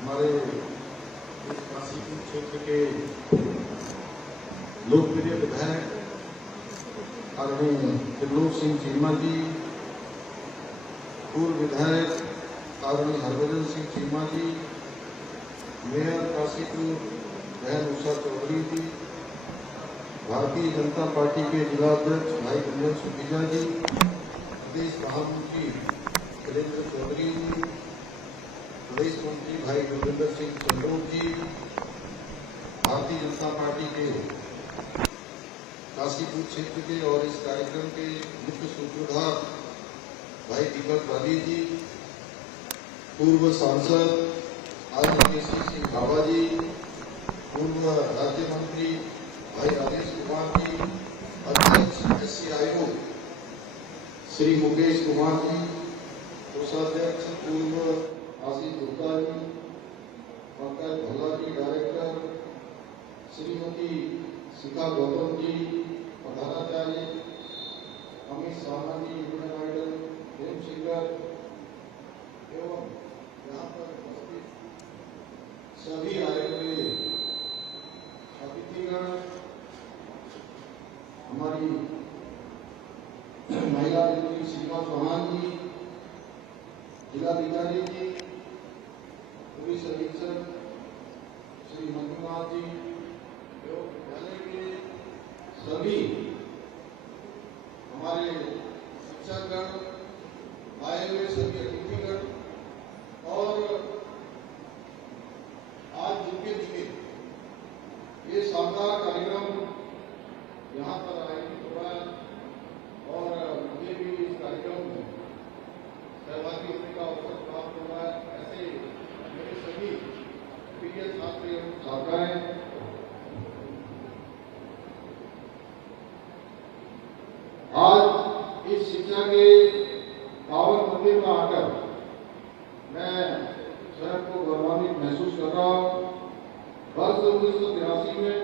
हमारे इस काशीपुर क्षेत्र के लोकप्रिय विधायक आदरणीय त्रिलोक सिंह चीमा जी, पूर्व विधायक आदरणीय हरभजन सिंह चीमा जी, मेयर काशीपुर बहन उषा चौधरी जी, भारतीय जनता पार्टी के जिला अध्यक्ष भाई गुंजन सुखीजा जी, प्रदेश महामंत्री शैलेंद्र चौधरी जी, प्रदेश मंत्री भाई गुरविंदर सिंह चंदोक जी, भारतीय जनता पार्टी के काशीपुर क्षेत्र के और इस कार्यक्रम के मुख्य सूत्रधार भाई दीपक बाली जी, पूर्व सांसद आदरणीय सिंह भाभा जी, पूर्व राज्य मंत्री भाई राजेश कुमार जी, अध्यक्ष SCIO श्री मुकेश कुमार जी, कोषाध्यक्ष पूर्व आशीष गुप्ता जी, पंकज भल्ला जी डायरेक्टर, श्रीमती शिखा गौतम जी प्रधानाचार्य, अमित साहा जी इंडियन आइडल फिल्म सिंगर एवं यहाँ पर उपस्थित सभी आए हुए अतिथिगण, हमारी महिला मंत्री सीमा चौहान जी, जिलाधिकारी जी, पुलिस अधीक्षक श्री मंजुनाथ जी एवं विद्यालय के सभी हमारे शिक्षकगण, आए हुए सभी अतिथिगण और आज जिनके लिए ये शानदार कार्यक्रम यहाँ पर आयोजित हो रहा है और मुझे भी इस कार्यक्रम में सहभागी होने का अवसर प्राप्त हो रहा है, ऐसे मेरे सभी प्रिय छात्र एवं छात्राएं आज इस शिक्षा के पावन मंदिर में आकर मैं स्वयं को गौरवान्वित महसूस कर रहा हूँ। वर्ष 1983 में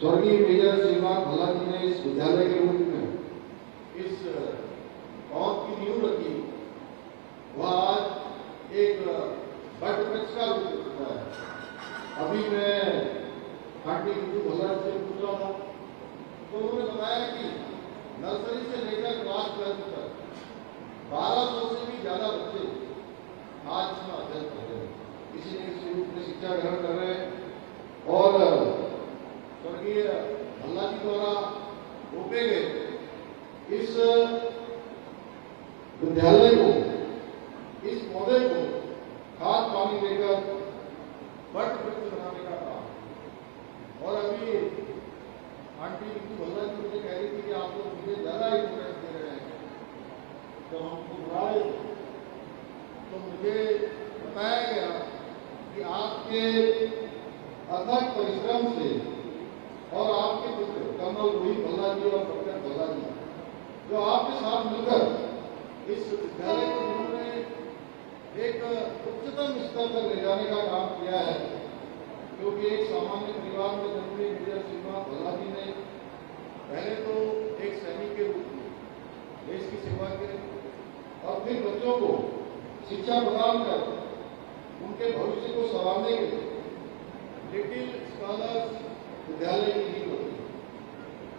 स्वर्गीय मेजर श्रीमान भल्ला जी ने इस विद्यालय के रूप में इस बहुत की नींव रखी, वह आज एक बट वृक्ष का रूप ले चुका है। अभी मैं आंटी बिंदु भल्ला से पूछ रहा था तो उन्होंने बताया कि नर्सरी से लेकर क्लास 12 तक 1200 से भी ज्यादा बच्चे आज इसमें अध्ययन कर रहे हैं, किसी न किसी रूप में शिक्षा ग्रहण कर रहे हैं और स्वर्गीय भल्ला जी द्वारा रोके गए इस विद्यालय को, इस पौधे को खाद पानी देकर वट वृक्ष बनाने का काम। और अभी आंटी बिंदु भल्ला जी मुझे कह रही थी कि आप लोग मुझे ज्यादा इंटरेस्ट दे रहे हैं, जब हमको बुलाए तो मुझे बताया गया कि आपके अथक परिश्रम से और आपके पुत्र कर्नल रोहित भल्ला जी और डॉक्टर भल्ला जी जो आपके साथ मिलकर इस विद्यालय को जिन्होंने एक उच्चतम स्तर तक ले जाने का काम किया है, क्योंकि एक सामान्य परिवार में जन्मे मेजर श्रीमान भल्ला जी ने पहले तो एक सैनिक के रूप में देश की सेवा की और फिर बच्चों को शिक्षा प्रदान कर उनके भविष्य को संवारने के लिए लिटिल स्कॉलर्स विद्यालय की नींव रखी।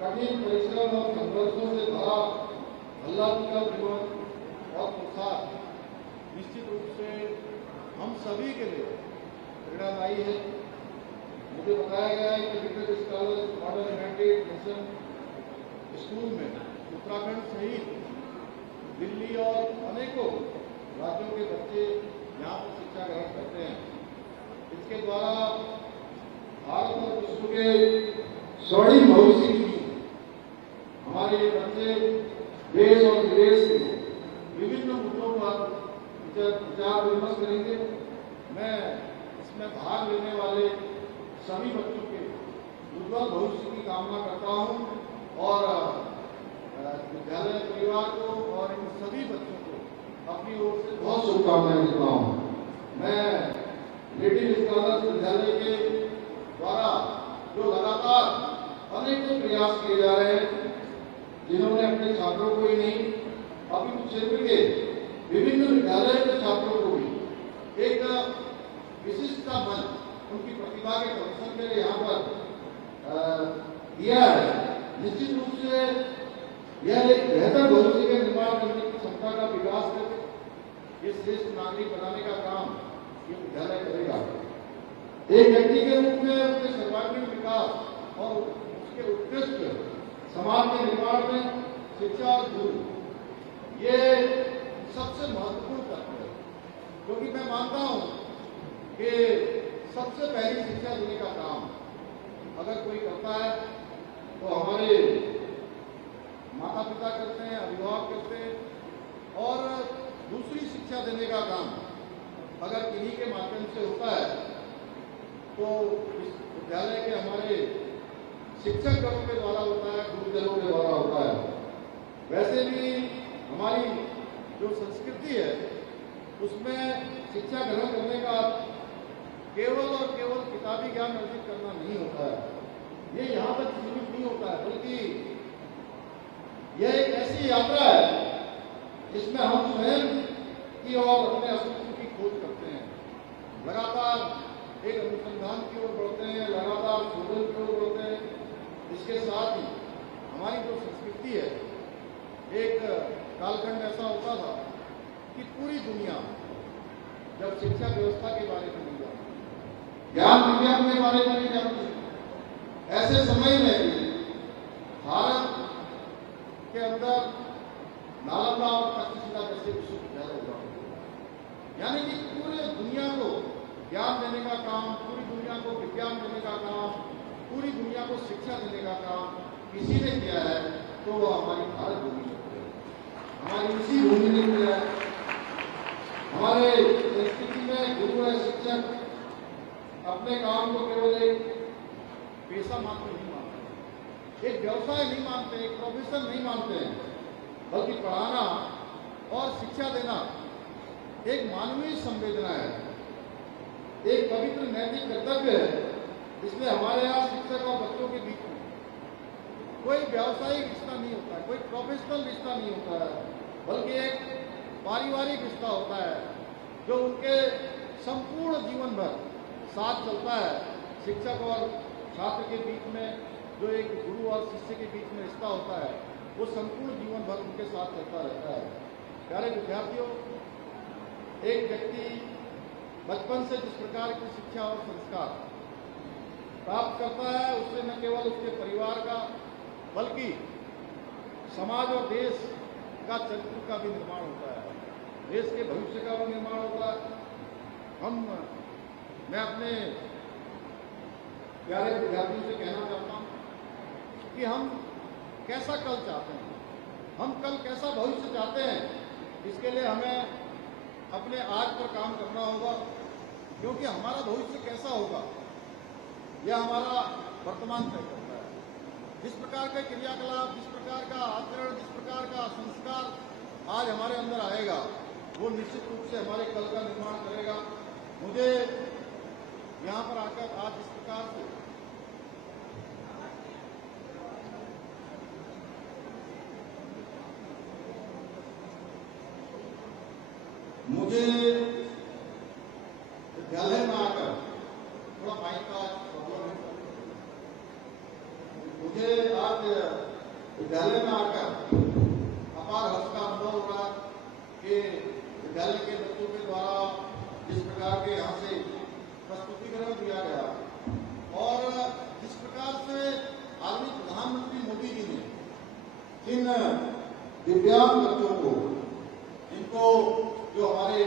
कठिन परिश्रम और संघर्षों से भरा भल्ला जी का जीवन और पुरुषार्थ निश्चित रूप से हम सभी के लिए प्रेरणादायी है। मुझे बताया गया है कि little scholars model United nation school में उत्तराखंड सहित दिल्ली और अनेकों राज्यों के बच्चे यहाँ पर शिक्षा ग्रहण करते हैं। इसके द्वारा भारत और विश्व के स्वर्णिम भविष्य की हमारे ये बच्चे देश और विदेश के विभिन्न मुद्दों पर विचार विमर्श करेंगे। मैं इसमें भाग लेने वाले सभी बच्चों के उज्ज्वल भविष्य की कामना करता हूं और विद्यालय परिवार को और इन सभी बच्चों को अपनी ओर से बहुत शुभकामनाएं देता हूं। मैं लिटिल स्कॉलर्स विद्यालय के द्वारा जो लगातार अनेकों प्रयास किए जा रहे हैं, जिन्होंने अपने छात्रों को ही नहीं अभी क्षेत्र के विभिन्न विद्यालय के छात्रों को भी विशिष्ट का मन उनकी प्रतिभा के प्रदर्शन के लिए यहाँ पर दिया है। निश्चित रूप से यह एक बेहतर भविष्य का निर्माण करने की क्षमता का विकास करके ये श्रेष्ठ नागरिक बनाने का काम ये विद्यालय करेगा। एक व्यक्ति के रूप में उसके सर्वांगीण विकास और उसके उत्कृष्ट समाज के निर्माण में शिक्षा और गुरु ये सबसे महत्वपूर्ण तत्व है, क्योंकि मैं मानता हूं कि सबसे पहली शिक्षा देने का काम अगर कोई करता है तो हमारे माता पिता करते हैं, अभिभावक करते हैं। और दूसरी शिक्षा देने का काम अगर किन्हीं के माध्यम से होता है तो इस विद्यालय के हमारे शिक्षकगणों के द्वारा होता है, गुरुजनों के द्वारा होता है। वैसे भी हमारी जो संस्कृति है उसमें शिक्षा ग्रहण करने का केवल और केवल किताबी ज्ञान अर्जित करना नहीं होता है, ये यहाँ तक सीमित नहीं होता है, बल्कि यह एक ऐसी यात्रा है जिसमें हम स्वयं की और अपने अस्तित्व की खोज करते हैं, लगातार एक अनुसंधान की ओर बढ़ते हैं, लगातार शोधन की ओर बढ़ते हैं। इसके साथ ही हमारी जो संस्कृति है, एक कालखंड ऐसा होता था कि पूरी दुनिया जब शिक्षा व्यवस्था के बारे में नहीं जानती, ज्ञान विज्ञान के बारे में नहीं जानती, ऐसे समय में भी भारत के अंदर नालंदा और तक्षशिला जैसे विश्वविद्यालय हुआ, यानी कि पूरे दुनिया को ज्ञान देने का काम, पूरी दुनिया को विज्ञान देने का काम, पूरी दुनिया को शिक्षा देने का काम किसी ने किया है तो वो हमारी भारत भूमि है, हमारी इसी भूमि ने किया है। हमारे संस्कृति में गुरु है, शिक्षक अपने काम को केवल एक पेशा मात्र नहीं मानते, एक व्यवसाय नहीं मानते, एक प्रोफेशन नहीं मानते हैं, बल्कि पढ़ाना और शिक्षा देना एक मानवीय संवेदना है, एक पवित्र नैतिक कर्तव्य है, जिसमें हमारे यहाँ शिक्षक और बच्चों के बीच में कोई व्यावसायिक रिश्ता नहीं होता है, कोई प्रोफेशनल रिश्ता नहीं होता है, बल्कि एक पारिवारिक रिश्ता होता है जो उनके संपूर्ण जीवन भर साथ चलता है। शिक्षक और छात्र के बीच में जो एक गुरु और शिष्य के बीच में रिश्ता होता है वो संपूर्ण जीवन भर उनके साथ चलता रहता है। प्यारे विद्यार्थियों, एक व्यक्ति बचपन से जिस प्रकार की शिक्षा और संस्कार प्राप्त करता है उससे न केवल उसके परिवार का बल्कि समाज और देश का चरित्र का भी निर्माण होता है, देश के भविष्य का भी निर्माण होता है। मैं अपने प्यारे विद्यार्थियों से कहना चाहता हूं कि हम कैसा कल चाहते हैं, हम कल कैसा भविष्य चाहते हैं, इसके लिए हमें अपने आज पर काम करना होगा, क्योंकि हमारा भविष्य कैसा होगा यह हमारा वर्तमान तय करता है। जिस प्रकार के क्रियाकलाप, जिस प्रकार का आचरण, जिस प्रकार का संस्कार आज हमारे अंदर आएगा वो निश्चित रूप से हमारे कल का निर्माण करेगा। मुझे यहाँ पर आकर आज इस प्रकार से मुझे विद्यालय में आकर थोड़ा माइक का प्रॉब्लम है, मुझे आज विद्यालय में आकर अपार हर्ष का अनुभव हो रहा कि विद्यालय के बच्चों के द्वारा जिस प्रकार के यहाँ से प्रस्तुतिकरण दिया गया और जिस प्रकार से आदरणीय प्रधानमंत्री मोदी जी ने इन दिव्यांग बच्चों को, इनको जो हमारे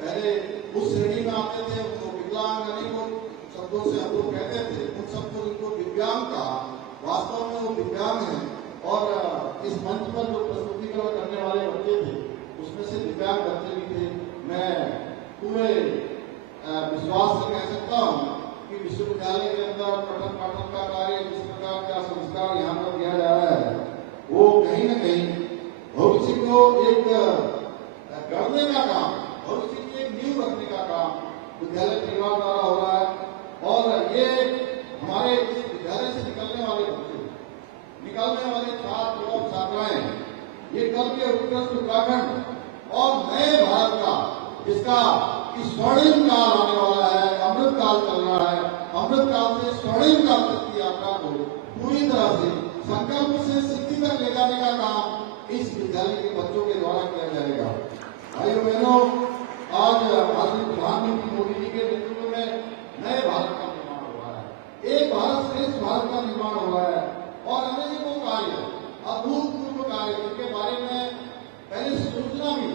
पहले उस श्रेणी में आते थे उनको विकलांग अनेकों शब्दों से हम लोग कहते थे, उन सबको इनको दिव्यांग का, वास्तव में वो दिव्यांग है। और इस मंच पर जो प्रस्तुतिकरण करने वाले बच्चे थे उसमें से दिव्यांग बच्चे भी थे। मैं पूरे विश्वास से कह सकता हूँ कि विश्वविद्यालय के अंदर पठन पाठन का कार्य, जिस प्रकार का संस्कार यहाँ पर दिया जा रहा है वो कहीं न कहीं भविष्य को एक गढ़ने का काम, भविष्य की एक नींव रखने का काम विद्यालय परिवार द्वारा हो रहा है। और ये हमारे इस विद्यालय से निकलने वाले बच्चे, निकलने वाले छात्र और छात्राएं, ये कल के उत्कृष्ट उत्तराखंड और नए भारत का, जिसका स्वर्णिम काल आने वाला है अमृत काल चल रहा है। अमृत काल से स्वर्णिम काल तक की यात्रा को पूरी तरह से संकल्प से सिद्धि तक ले जाने का काम इस विद्यालय के बच्चों के द्वारा किया जाएगा। भाइयों बहनों, आज माननीय प्रधानमंत्री मोदी जी के नेतृत्व में नए भारत का निर्माण हो रहा है। एक भारत श्रेष्ठ भारत का निर्माण हो रहा है और अनेकों कार्य, अभूतपूर्व कार्य जिनके बारे में पहले सोचना भी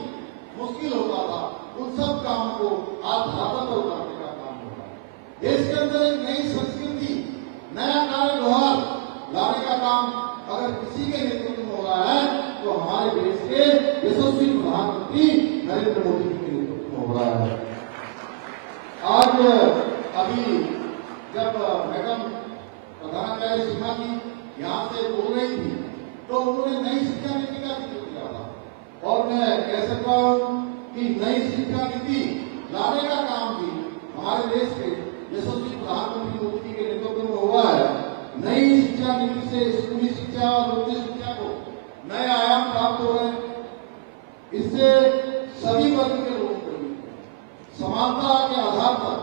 मुश्किल होता था, उन सब काम को आज धरातल पर उतारने का काम हो रहा है। देश के अंदर एक नई संस्कृति, नया कार्य व्यवहार लाने का काम अगर किसी के नेतृत्व में हो रहा है तो हमारे देश के यशस्वी प्रधानमंत्री नरेंद्र मोदी जी के नेतृत्व में हो रहा है। आज अभी जब मैडम प्रधानाचार्य सिन्हा जी यहाँ से बोल रही थी तो उन्होंने नई शिक्षा नीति का जिक्र किया था और मैं कह सकता हूँ कि नई शिक्षा नीति लाने का काम भी हमारे देश के यशस्वी प्रधानमंत्री मोदी जी के नेतृत्व में हुआ है। नई शिक्षा नीति से स्कूली शिक्षा और उच्च शिक्षा को नए आयाम प्राप्त हो रहे हैं। इससे सभी वर्ग के लोगों को समानता के आधार पर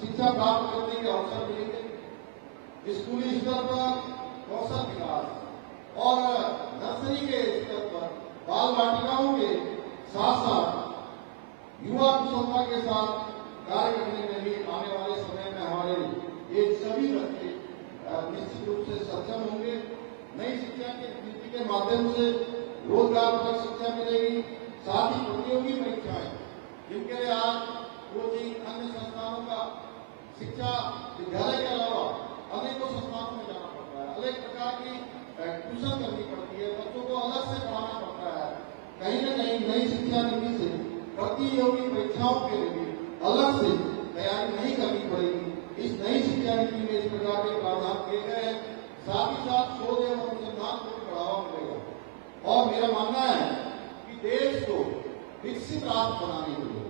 शिक्षा प्राप्त करने के अवसर मिलेंगे। स्कूली स्तर पर कौशल विकास और नर्सरी के स्तर पर बाल बालिकाओं के साथ साथ युवा कुशलता के साथ कार्य करने में भी आने वाले समय में हमारे ये सभी बच्चे निश्चित रूप से सक्षम होंगे। नई शिक्षा की नीति के माध्यम से रोजगार परक शिक्षा मिलेगी, साथ ही प्रतियोगी परीक्षाएं जिनके लिए आज कोचिंग अन्य संस्थानों का शिक्षा विद्यालय के अलावा अनेकों संस्थानों में जाना पड़ता है, अनेक प्रकार की ट्यूशन करनी पड़ती है, बच्चों को अलग से पढ़ाना पड़ता है। कहीं न कहीं नई शिक्षा नीति से प्रतियोगी परीक्षाओं के लिए अलग से तैयारी नहीं करनी पड़ेगी। इस नई शिक्षा नीति में इस प्रकार के प्रावधान किए गए हैं। साथ ही साथ शोध एवं अनुसंधान को भी बढ़ावा मिलेगा और मेरा मानना है कि देश को विकसित राष्ट्र बनाने के लिए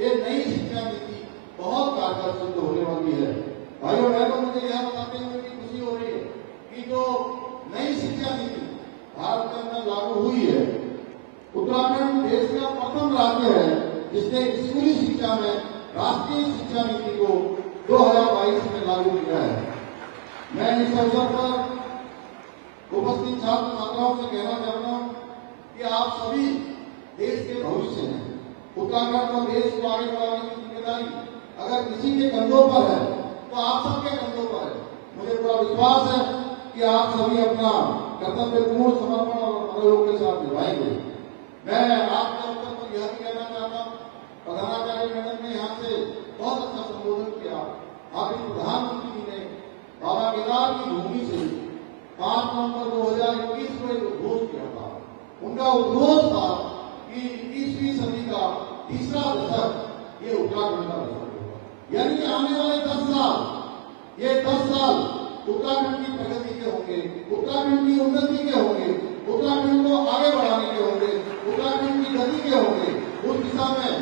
ये नई शिक्षा नीति बहुत कारगर सिद्ध होने वाली है। भाइयों बहनों, मुझे यह बताते हुए भी खुशी हो रही है कि जो नई शिक्षा नीति भारत के अंदर लागू हुई है, उत्तराखंड देश का प्रथम राज्य है जिसने स्कूली शिक्षा में राष्ट्रीय शिक्षा नीति को 2022 में लागू किया है। मैं इस अवसर पर उपस्थित छात्र छात्राओं से कहना चाहता हूँ कि आप सभी देश के भविष्य हैं। उत्तराखंड और देश को आगे बढ़ाने की जिम्मेदारी अगर किसी के कंधों पर है तो आप सबके कंधों पर है। मुझे पूरा विश्वास है कि आप सभी अपना कर्तव्यपूर्ण समर्पण और मनोयोग के साथ निभाएंगे। मैं आपके अवसर पर यह भी कहना चाहता हूँ, प्रधानाचार्य मैडम ने यहाँ से बहुत अच्छा संबोधन किया। आपके प्रधानमंत्री जी ने बाबा केदार की भूमि से 5 नवंबर 2021 को एक उद्घोष किया था। उनका उद्घोष था कि 21वीं सदी का तीसरा दशक ये उत्तराखंड का दशक होगा, यानी कि आने वाले 10 साल, ये 10 साल उत्तराखंड की प्रगति के होंगे, उत्तराखंड की उन्नति के होंगे, उत्तराखंड को आगे बढ़ाने के होंगे, उत्तराखंड की गति के होंगे। उस दिशा में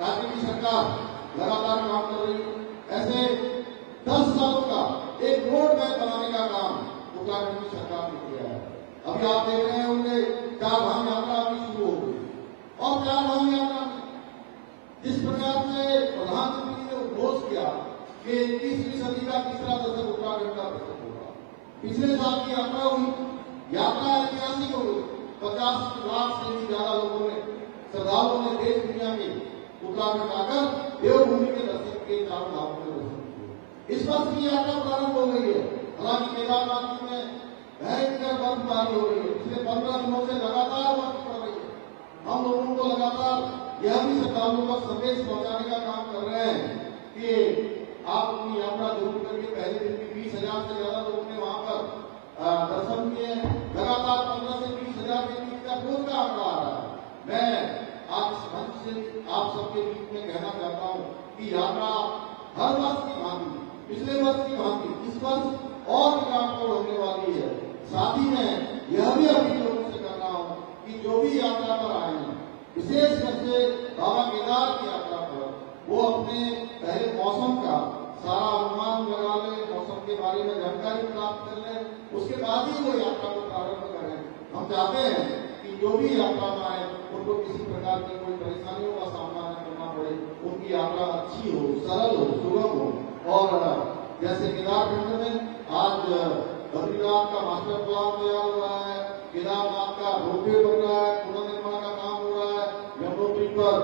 राज्य की सरकार लगातार काम कर रही है। ऐसे 10 सालों का एक रोड मैप बनाने का काम उत्तराखंड की सरकार ने किया है। अभी आप देख रहे होंगे 4 धाम यात्रा अभी शुरू हो गई और 4 धाम यात्रा जिस प्रकार से प्रधानमंत्री ने उद्घोष किया कि 21वीं सदी का तीसरा दशक उत्तराखंड का दशक होगा। पिछले साल की यात्रा हुई, यात्रा ऐतिहासिक हो गई। 50 लाख से भी ज्यादा लोगों ने, श्रद्धालुओं ने देश दुनिया में उत्तराखंड आकर देवभूमि के दर्शन के, 4 धामों के दर्शन किए। इस वर्ष की यात्रा प्रारंभ हो गई है। हालांकि केदारनाथ में भयंकर बर्फबारी हो रही है, पिछले 15 दिनों से लगातार बर्फ पड़ रही है। हम लोगों को लगातार यह भी श्रद्धालुओं का संदेश पहुंचाने का काम कर रहे हैं कि आप अपनी यात्रा जरूर करिए। पहले दिन भी 20,000 से ज्यादा लोगों ने वहां पर दर्शन किए। लगातार 15 से 20,000 के बीच का रोज का आंकड़ा आ रहा है। मैं आज इस मंच से आप सबके बीच में कहना चाहता हूँ कि यात्रा हर वर्ष की भांति, पिछले वर्ष की भांति इस वर्ष और विकासपूर्ण होने वाली है। साथ ही मैं यह भी अपील लोगों से कर रहा हूँ कि जो भी यात्रा पर आए हैं, विशेषकर से बाबा केदार की यात्रा पर, वो अपने पहले मौसम का सारा अनुमान लगा ले, मौसम के बारे में जानकारी प्राप्त कर ले, उसके बाद ही वो यात्रा को प्रारंभ करें। हम चाहते हैं कि जो भी यात्रा में आए उनको किसी प्रकार की कोई परेशानियों का सामना न करना पड़े, उनकी यात्रा अच्छी हो, सरल हो, और जैसे केदारखंड में आज बद्रीनाथ का मास्टर प्लान तैयार हो रहा है, केदारनाथ का रोपवे बन रहा है, पुनर्निर्माण का काम हो रहा है, यमुनोत्री पर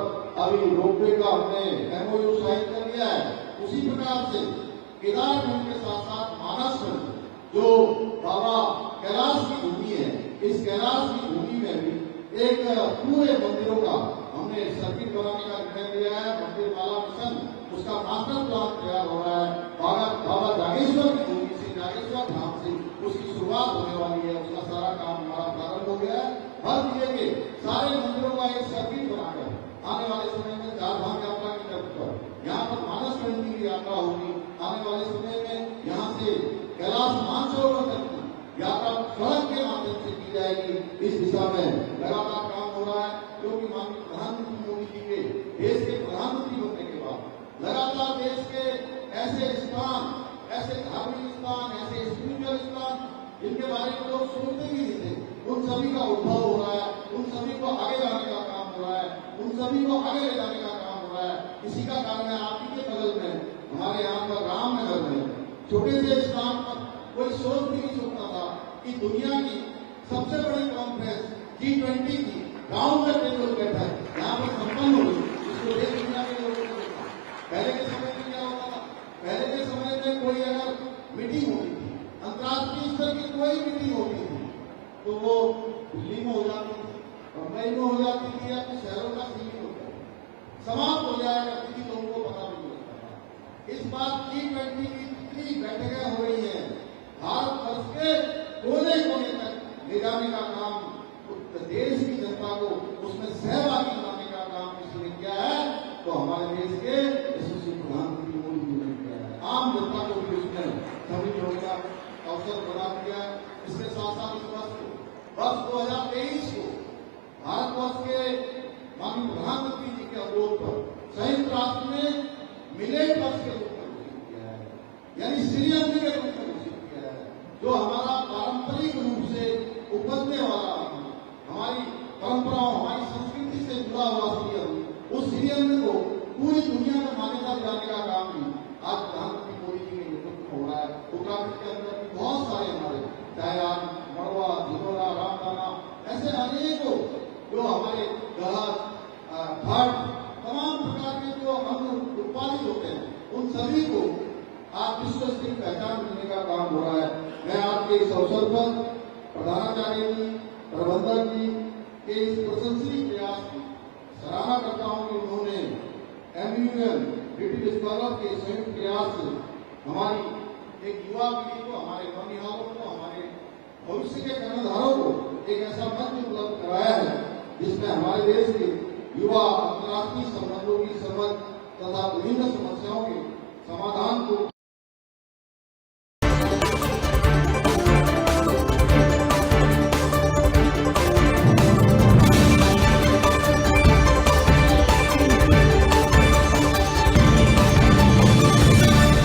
अभी रोपवे का हमने MOU साइन कर दिया है। उसी प्रकार से केदारखंड के साथ साथ मानसखंड जो बाबा कैलाश की भूमि है, इस कैलाश की भूमि में भी एक पूरे मंदिरों का हमने सर्किट बनाने का निर्णय लिया है। मंदिर माला मिशन उसका मास्टर प्लान तैयार हो रहा है। बाबा जागेश्वर की भूमि से, जागेश्वर धाम से उसकी शुरुआत होने वाली है। उसका सारा काम हमारा प्रारंभ हो गया है। हर जिले के सारे मंदिरों का एक सर्किट बनाकर आने वाले समय में 4 धाम यात्रा की तर्ज पर यहाँ पर मानसखंड की यात्रा होगी। आने वाले समय में यहाँ से कैलाश मानसरोवर तक की यात्रा सड़क के माध्यम से की जाएगी। इस दिशा में लगातार काम हो रहा है, क्योंकि माननीय प्रधानमंत्री मोदी जी के देश के प्रधानमंत्री बनने के बाद लगातार देश के ऐसे स्थान, ऐसे धार्मिक स्थान, ऐसे स्पिरिचुअल स्थान जिनके बारे में लोग सोचते भी नहीं थे, उन सभी का उद्भव हो रहा है, उन सभी को आगे लाने का काम हो रहा है, उन सभी को आगे ले जाने का काम हो रहा है। इसी का कारण है आप ही के बगल में हमारे यहाँ पर रामनगर में छोटे से स्थान पर कोई सोच भी नहीं सकता था कि दुनिया की सबसे बड़ी कॉन्फ्रेंस G20 की राउंड द टेबल बैठक यहाँ पर संपन्न हुई। इसको देश दुनिया के लोगों को देखा। पहले के समय में क्या होता था? पहले के समय में कोई अगर मीटिंग होती थी, अंतर्राष्ट्रीय स्तर की कोई मीटिंग होती थी, तो वो दिल्ली में हो जाती थी, मुंबई में हो जाती थी, या कुछ शहरों का सीमित होता था, समाप्त हो जाया करती थी, लोगों को पता भी नहीं लगता था। इस बार G20 की जितनी बैठकें हो रही हैं, भारत वर्ष के कोने कोने तक ले जाने का काम, देश की जनता को उसमें सहभागी बनाने का काम किसने किया है? तो हमारे देश के यशस्वी प्रधानमंत्री मोदी जी ने किया है। आम जनता को भी उसमें शामिल होने का अवसर बना दिया है। इसके साथ साथ इस वर्ष 2023 को भारतवर्ष के माननीय प्रधानमंत्री जी के अनुरोध पर संयुक्त राष्ट्र ने मिलेट वर्ष के रूप में घोषित किया है, यानी सीरियम के रूप में घोषित किया है, जो हमारा पारंपरिक रूप से उपजने वाला हमारी परंपराओं, हमारी संस्कृति से जुड़ा हुआ सीरियम, उस सीरियम को पूरी दुनिया में मान्यता दिलाने का काम भी आज प्रधानमंत्री मोदी जी के नेतृत्व में हो रहा है। उत्तराखंड के अंदर भी बहुत सारे हमारे, चाहे आप मड़वा, झिगोरा, रामदाना, ऐसे अनेकों जो हमारे गहर, भट्ट, तमाम प्रकार के जो अन्न उत्पादित होते हैं, उन सभी को आज विश्व स्तरीय पहचान मिलने का काम हो रहा है। मैं आपके इस अवसर पर प्रधानाचार्य जी, प्रबंधक जी के इस प्रशंसनीय प्रयास की सराहना करता हूं कि उन्होंने MUN ब्रिटिश स्कॉलर के संयुक्त प्रयास से हमारी एक युवा पीढ़ी को, हमारे नौनिहालों को, हमारे भविष्य के कर्णधारों को एक ऐसा मंच उपलब्ध कराया है जिसमें हमारे देश के युवा अंतर्राष्ट्रीय संबंधों की समझ तथा विभिन्न समस्याओं के समाधान को